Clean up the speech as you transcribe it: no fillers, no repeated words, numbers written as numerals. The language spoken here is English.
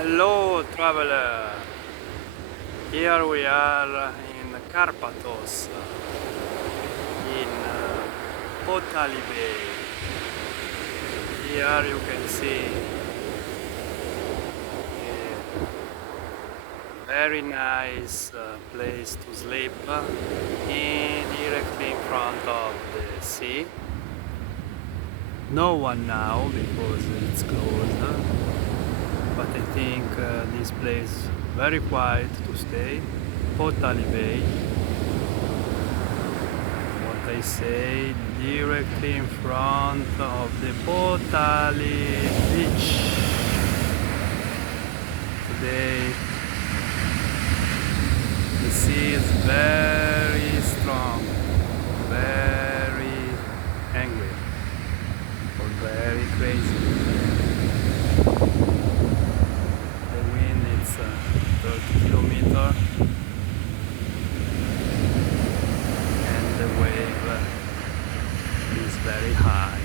Hello traveler, here we are in Carpathos, in Potali Bay. Here you can see a very nice place to sleep directly in front of the sea. No one now because it's closed, but I think this place very quiet to stay. Potali Bay, what I say, directly in front of the Potali beach. Today the sea is very strong, very angry, or very crazy. The wind is 30 kilometers and the wave is very high.